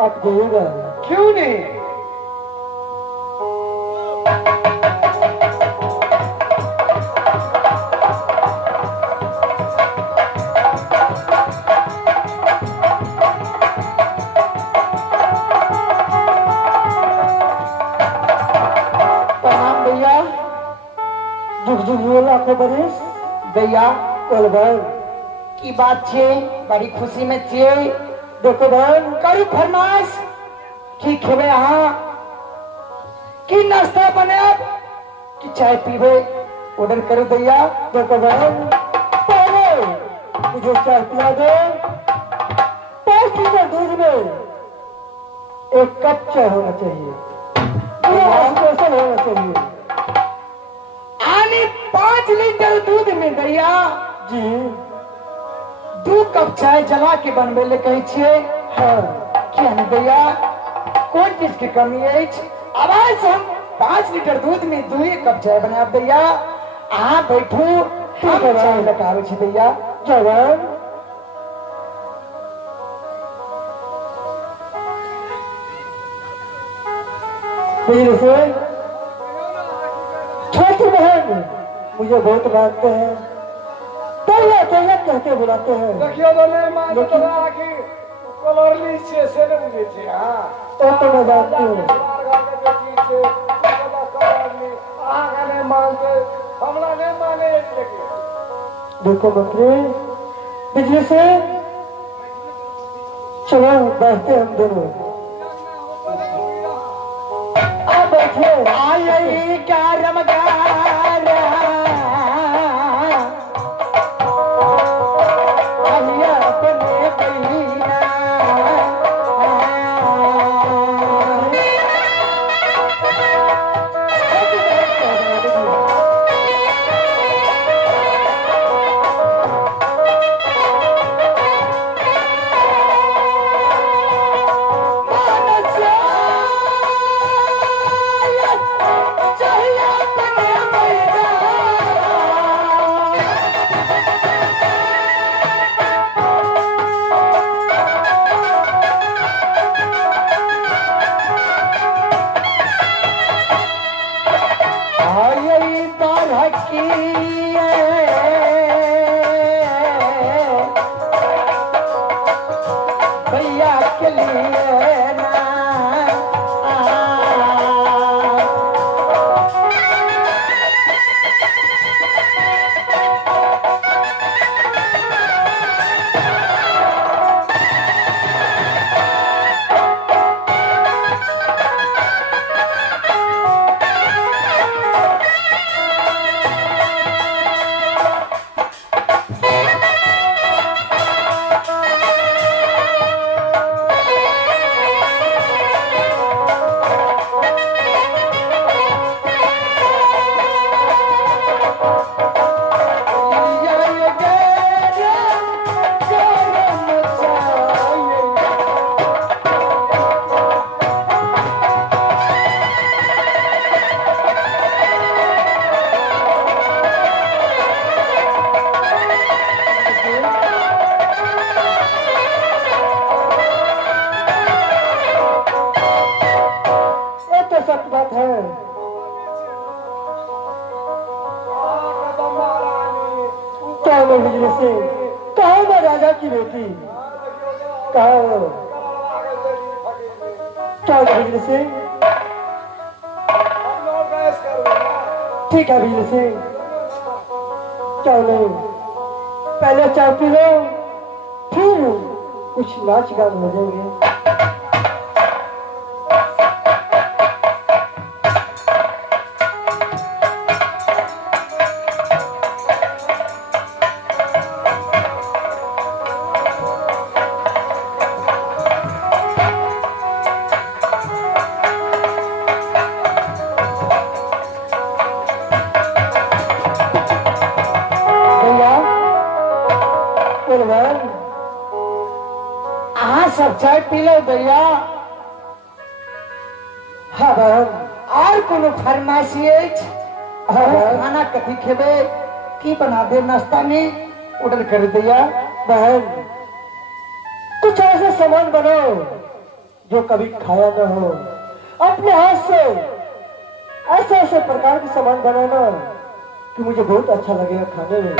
आप जाइएगा। क्यों नहीं? प्रणाम भैया। जुग जुग जियो लाखों बरिस। भैया बोल बहन। की बात छे, बड़ी खुशी में छे। देखो बहन, करी फरमाइश की खेबे हाँ, की नाश्ता बने अब, की चाय पीबे, ऑर्डर करो भैया। देखो बहन, पहले मुझे चाय पिला दो। 5 लीटर दूध में 1 कप चाय होना चाहिए। पूरा स्पेशल होना चाहिए। आनी 5 लीटर दूध में भैया जी 2 कप चाय जला के बनबे ले कहे छिए। हाँ। क्या नहीं भैया, कोई चीज की कमी है? आवाज हम 5 लीटर दूध में 2 कप चाय बना भैया। आ बैठू, हम चाय लगावे छी भैया। जवान फिर से छोटी बहन मुझे बहुत मानते हैं, तल्ला तल्ला कहते बुलाते हैं। देखियो बोले मां तो तोरा की कलरली छे से ने बुझे छे। हां तो मैं जानती हूँ। हमार घर के बेटी छे, तोरा कलरली आगे ने मानते, हमरा ने माने एक देखो मंत्री, बिजली से चलो बैठते हम दोनों। आप बैठे। आई क्या रमगार आइया अपने बहिना। भैया के लिए ना सच बात है। कहो बिजली से, कहो मैं राजा की बेटी, कहो क्या बिजली से। ठीक है बिजली से, चलो पहले चाय पी लो, फिर कुछ नाच गान हो जाएंगे। सब चाय पी लो भैया। हाँ बहन। और कोनो फरमाइश खाना कथी खेबे, की बना दे नाश्ता में, ऑर्डर कर दिया। बहन कुछ ऐसे सामान बनाओ जो कभी खाया न हो। अपने हाथ से ऐसे ऐसे प्रकार के सामान बनाना कि मुझे बहुत अच्छा लगेगा खाने में।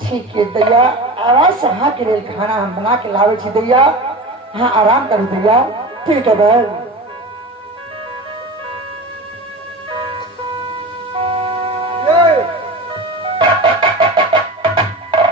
ठीक है दैया, आवाज से हाँ के लिए खाना हम बना के लावे छी दैया। हाँ आराम करू दैया। ठीक है बहन।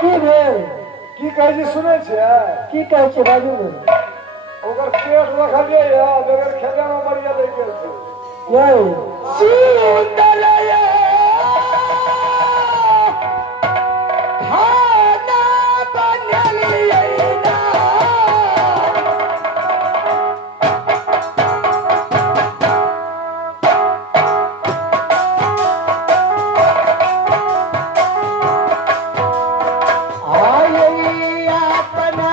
की भेल? की कहै छी सुनै छियै? की कहै छै बाजू ने। ओकर पेट रखलियै या बगैर खेले में मरिया ले गेल छै। यही सुंदरया खाना बनलियै ना। आयै अपना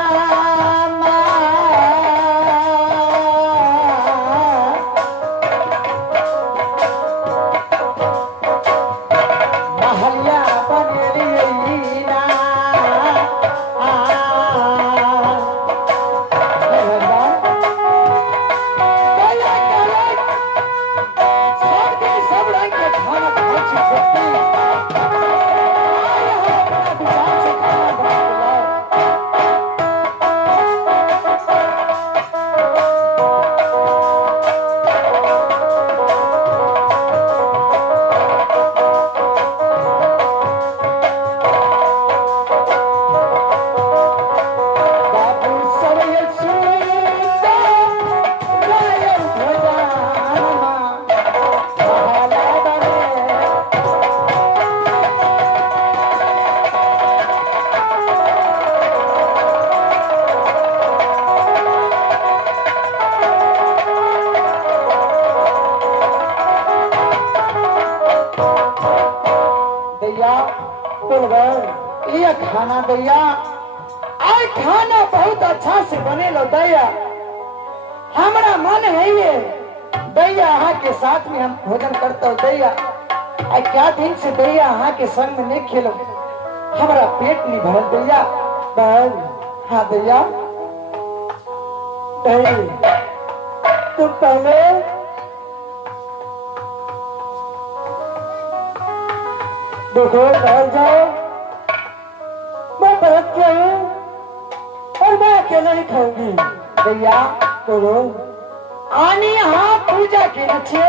महलिया बनलियै ना। सब रंग के खाना खाइ छी खेती। आइ हम अपना विचार से खाना बना के लाउ। बाबू सब ये सुनता गाय भजनमा महला बने। दैया बोल बहन। ये खाना दैया, आज खाना बहुत अच्छा से बने लो दैया। हमारा मन है ये दैया अहाँ के साथ में हम भोजन करते हो दैया। आज क्या दिन से दैया अहाँ के संग में नहीं खेलो, हमारा पेट नहीं भरल दैया। बहन हाँ दैया। नहीं, तुम पहले देखो बाहर जाओ। मैं बहक के हूँ और मैं अकेले ही खाऊंगी। दैया बोलो। आनी हाँ पूजा के नचे।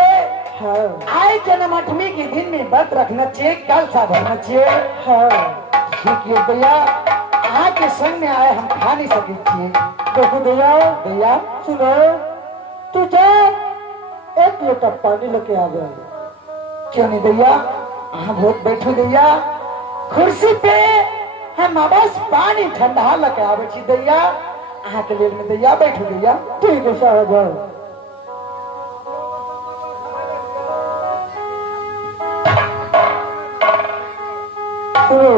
हाँ आए जन्माष्टमी के दिन में व्रत रखना चाहिए, कल सा भरना चाहिए। हाँ ठीक है दैया, अहाँ के संग में आए हम खा नहीं सके छिए। देखो भैया, दैया सुनो, तू जा एक लोटा पानी लेके आ गए। क्यों नहीं दैया, हाँ बहुत बैठो दैया। कुर्सी पे हम बस पानी ठंडा लगे आवे छी दैया। अहाँ के लेल में दैया बैठो दैया। ठीक है साहब जाओ। सुनो,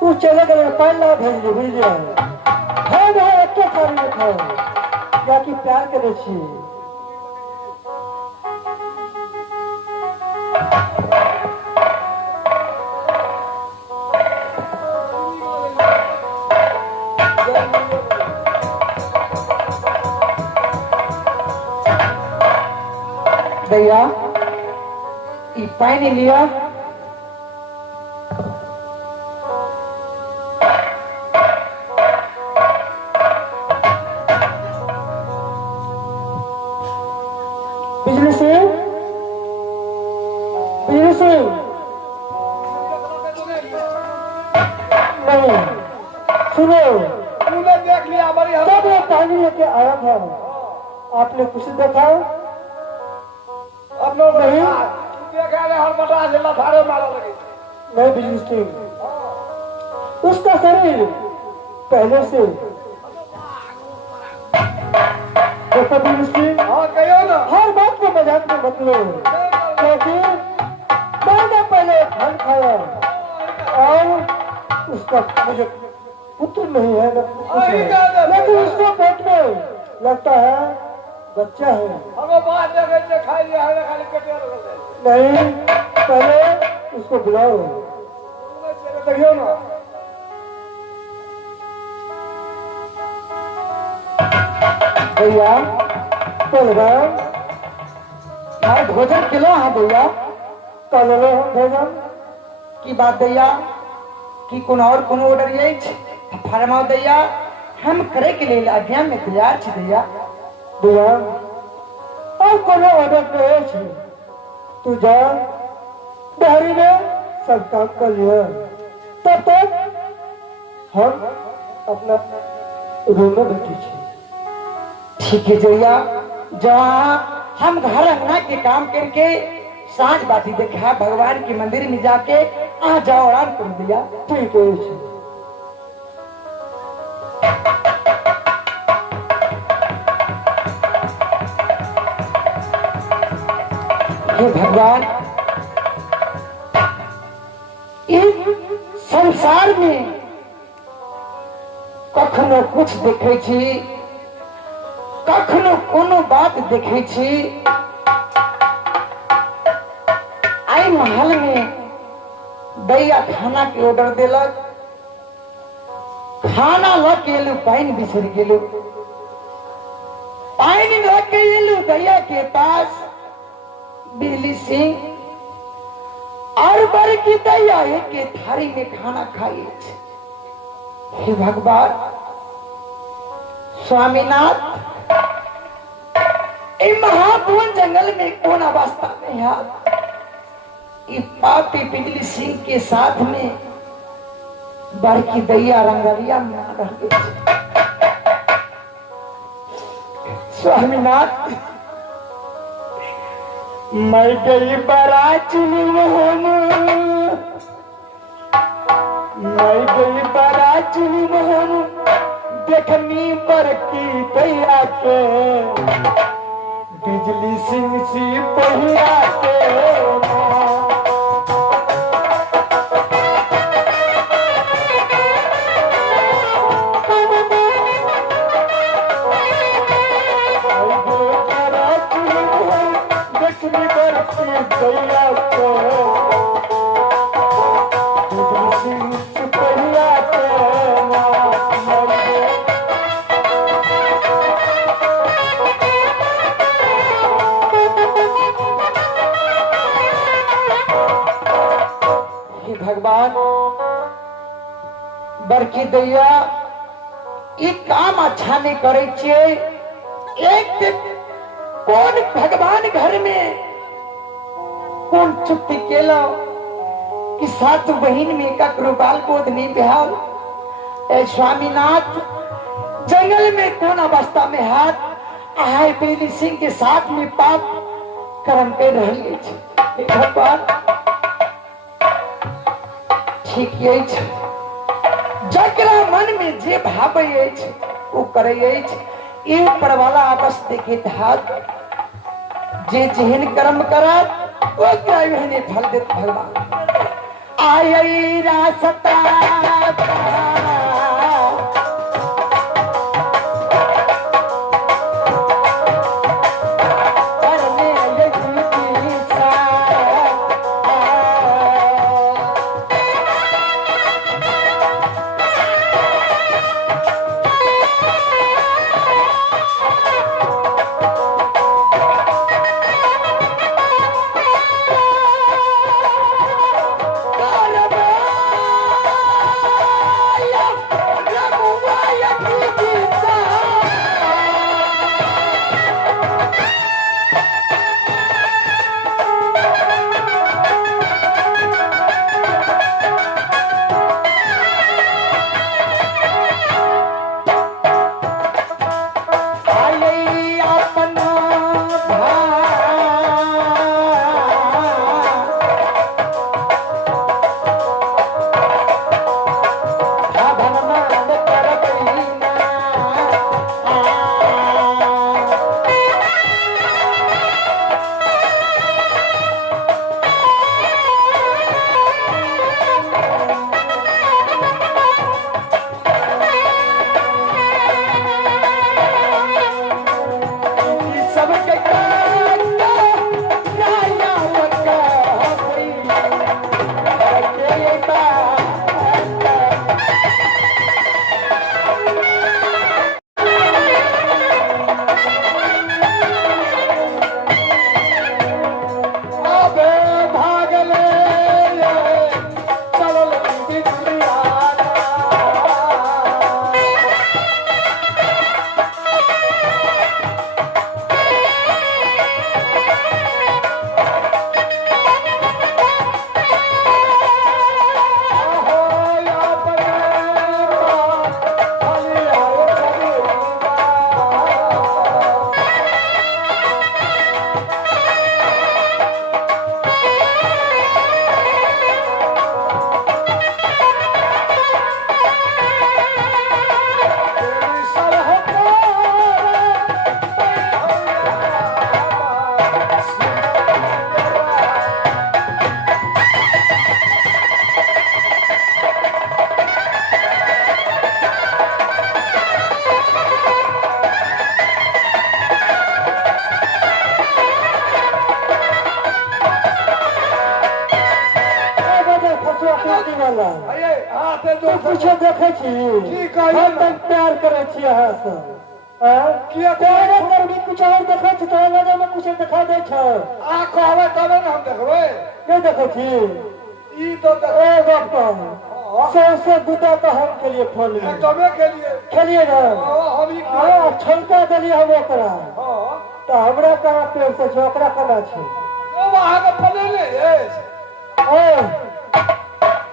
तू चले गए पानी ना भेज दे बुझलिए। हाँ भाई एक थाली में खाओ या कि प्यार करे छी। दैया ई पानी लिया। बिजली सिंह, बिजली सिंह, नहीं सुनो, तूने देख लिया बड़ी हम जब मैं पानी लेके आया था आपने कुछ देखा? अपनो नहीं। देखा ले हर बटा से लफारे मारा लगे। नहीं बिजली सिंह, उसका शरीर पहले से देखो बिजली सिंह, हाँ कहियो ना। हर बात को मजाक में मत लो, क्योंकि मैंने पहले फल खाया और उसका मुझे पुत्र नहीं है न कुछ है, लेकिन उसको पेट में लगता है बच्चा है। हमें बात देखे खाई लिया है खाली पेटे रख दे। नहीं, पहले उसको बुलाओ। देखियो ना। भैया बलराम मैं भोजन किलो हाँ भैया कल भोजन की बात दैया कि कौन और कौन ऑर्डर ये फरमाओ दैया हम करे के लिए आज्ञा में तैयार छी दैया भैया और कोनो ऑर्डर नहीं छे तू जा डहरी में सब काम कर लिया तब तक हम अपना रूम में बैठी छे ठीक है जैया जहाँ हम घर अंगना के काम करके सांझ बाती देखा भगवान के मंदिर में जाके आ जाओ आराम कर दिया ठीक है छे। हे भगवान इस संसार में कखनो कुछ देखे छी कखनो कोनो बात देखे छी आई महल में दैया खाना के ऑर्डर देलक खाना ल के एलू पानी बिसर गेलू पानी ल के एलू दैया के पास बिजली सिंह और बड़की दैया के थारी में खाना खाई हे भगवान स्वामीनाथ महापुन जंगल में कौन अवस्था में है पापी बिजली सिंह के साथ में बड़की दैया रंगरिया में रह गई स्वामीनाथ मैं गई बारात मोहन मैं गई बारात मोहन देखनी बड़की दैया के बिजली सिंह सी पहिया के भगवान बड़की दैया ई काम अच्छा नहीं करे छिए एक दिन कौन भगवान घर में कौन छुट्टी केलो कि सात बहन में ककरो बाल बोध नहीं बिहाल ए स्वामीनाथ जंगल में कौन अवस्था में हाथ आए बिजली सिंह के साथ में पाप कर्म कर रही है भगवान ठीक जकरा मन में जे भावे वो करे ये ऊपर वाला आपस देखे धात जे जेहन कर्म करा वो वहने फल देत भगवान आई रास्ता तो कुछ देखे छी की कही हम तक प्यार करे छी अहाँ से किया तोरे कर भी कुछ और देखे छी तो नजर में कुछ दिखा दे छ आ कहबे तबे न हम देखबै नहीं देखे छी ई तो ए गप कह से गुदा तो हम के लिए फोन लिए तबे के लिए खेलिए ना हम ई हाँ छलका देलिए हम ओकरा हां तो हमरा कहाँ पेड़ से छै ओकरा कना छै ओ वहां के फले ले ए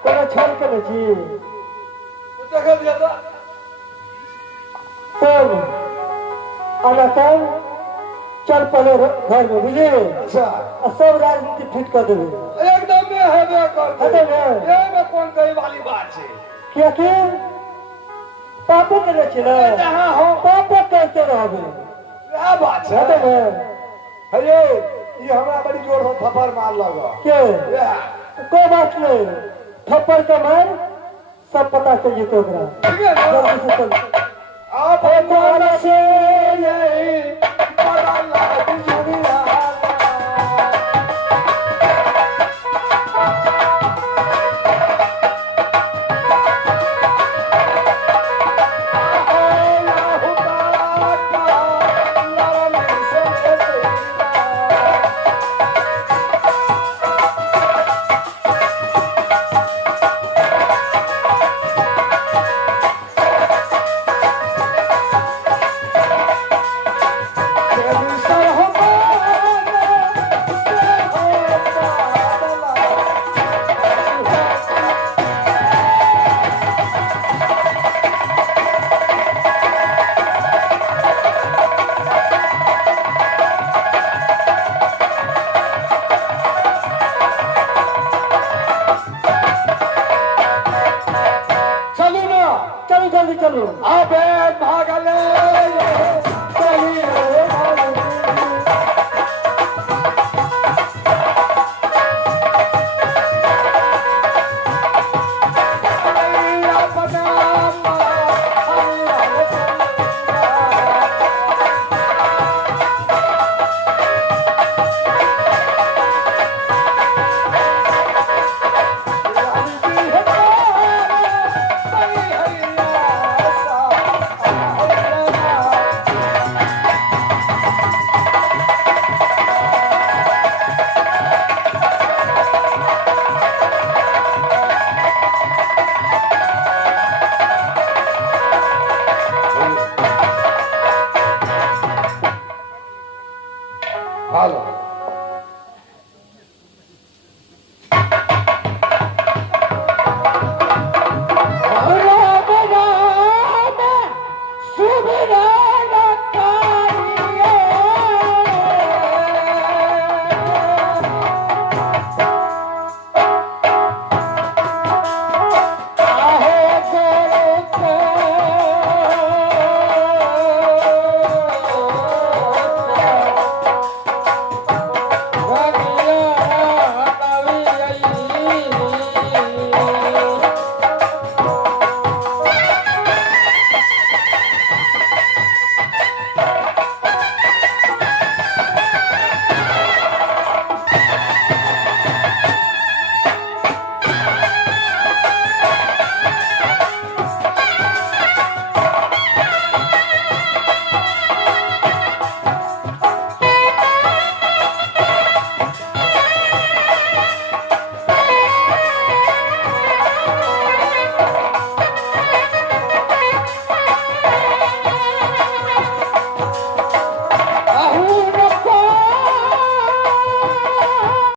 कोनो छल के नहीं छी देख दिया तो चल अनकल चल पहले घर में बुझे अच्छा सब राजनीति फिट कर देवे एकदम में है बे कर है ना ये में कौन कही वाली बात है क्या कि पापे करे छी ना जहां हो पापे करते रहबे क्या बात है है ना हे ये हमरा बड़ी जोर से थप्पड़ मार लगा के ये कोई बात नहीं थप्पड़ के मार सब पता चल जेते ओकरा ठीक है ना जल्दी से चल आप कौन से ये बड़ा लाभ जुड़िया चलो ना चलो जल्दी चलो अबे भागले चली रे हेलो